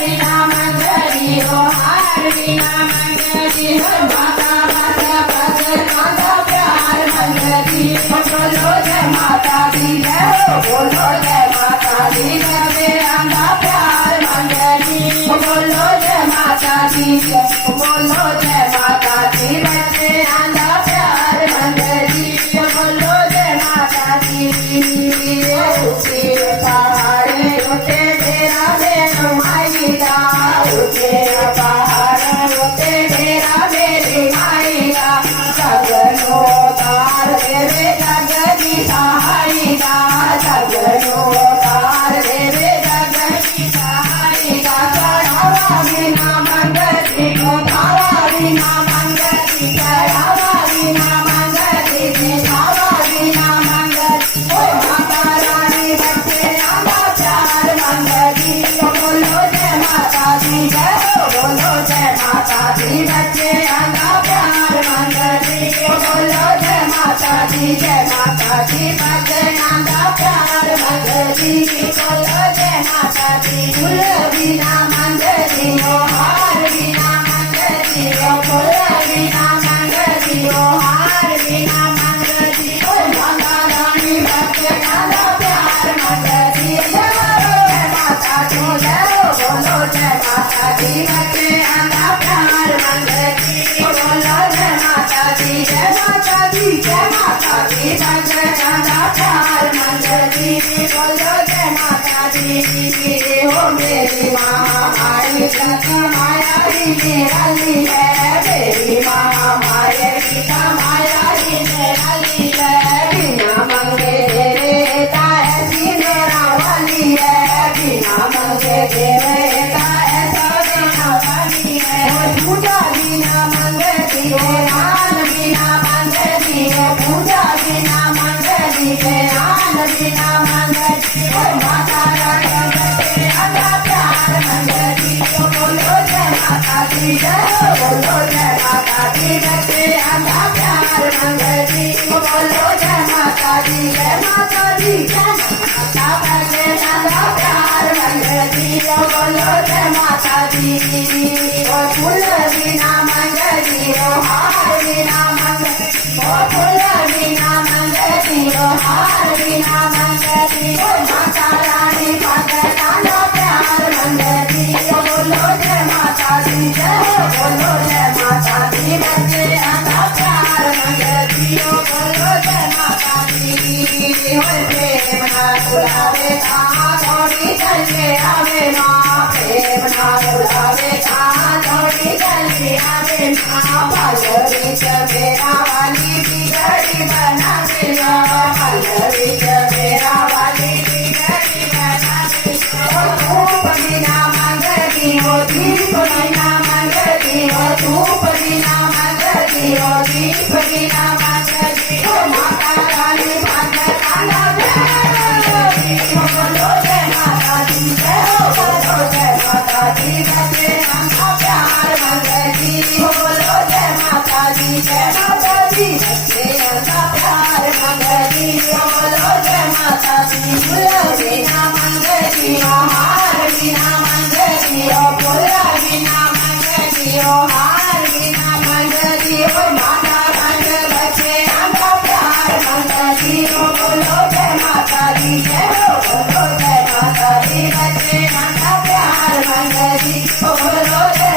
बिना मंगली हो हार बिना मंगली हो माता माता पद माता प्यार मंगली बोलो जय माता दी जय हो बोलो जय माता दी जय मेरा प्यार मंगली बोलो जय माता दी जय बोलो जय माता दी बच्चे आंधा प्यार मंगली बोलो जय माता दी ऊंचे पहाड़े उठे डेरा मेरे माई गा ऊंचे पहाड़ उठे डेरा मेरी माई गा सगनो तार देवे जगदी सहाई गा सगनो तार देवे जगदी सहाई गा चढ़ावा बिना मंगली को धावा बिना मंगली चढ़ावा बिना मंगली दिखावा बिना मंगली ओ माता रानी बच्चे आंधा प्यार मंगली बोलो जय माता दी जय हो बोलो जय माता दी बच्चे आंधा प्यार मंगली बोलो जय माता दी बच्चे आंधा प्यार मंगली बोलो जय माता दी फूल बिना मंगली हो हार बिना मंगली हो फूल बिना मंगली हो हार बिना मंगली ओ माता रानी बच्चे आंधा प्यार मंगली जय माता दी जय हो बोलो जय माता दी बच्चे आंधा प्यार मंगली बोलो जय माता दी जय माता दी जय माता दी बच्चे आंधा प्यार मंगली बोलो जय माता दी हो मेरी महामारी जग माया ही निराली है मेरी महामारी जग माया ही निराली है बिना मंगे देता ऐसी मेरा वाली है बिना मंगे देता ऐसा मेरा वाली है पूजा बिना मंगती है दान बिना मंगती है पूजा बिना मंगती है दान बिना मंगती है माता रानी बच्चे आंधा प्यार मंगली बोलो जय माता दी जय हो बोलो जय माता दी बच्चे आंधा प्यार मंगली बोलो जय माता दी जय माता दी जय माता बच्चे आंधा प्यार मंगली बोलो जय माता दी ओ फूल बिना मंगली हो हार बिना मंगली ओ फूल बिना मंगली हो हार बिना मंगली ओ माता रानी भगत आंधा प्यार मंगली बोलो जय माता दी जय हो बोलो जय माता दी बच्चे आंधा प्यार मंगली बोलो जय माता दी हो प्रेम ना बुलावे कहाँ थोड़ी चले आवे माँ प्रेम ना बुलावे कहाँ थोड़ी चले आवे माँ पल्लवी मेरा वाली बिगड़ी बना दिया पल्लवी मेरा वाली बिगड़ी बना दिया धूप बिना मंगली हो दीप बिना मंगली हो धूप बिना मंगली हो दीप बिना मंगली हो माता रानी भगत आंधा प्यार मंगली बोलो जय माता दी जय हो बोलो जय माता दी बच्चे आंधा प्यार मंगली बोलो जय माता दी जय माता दी बच्चे आंधा प्यार मंगली बोलो जय माता दी फूल बिना मंगली हो हार बिना मंगली हो फूल बिना मंगली हो हार बिना मंगली हो माता रंग बच्चे आंधा प्यार मंगली बोलो जय माता दी जय हो बोलो जय माता दी बच्चे आंधा प्यार मंगली बोलो जय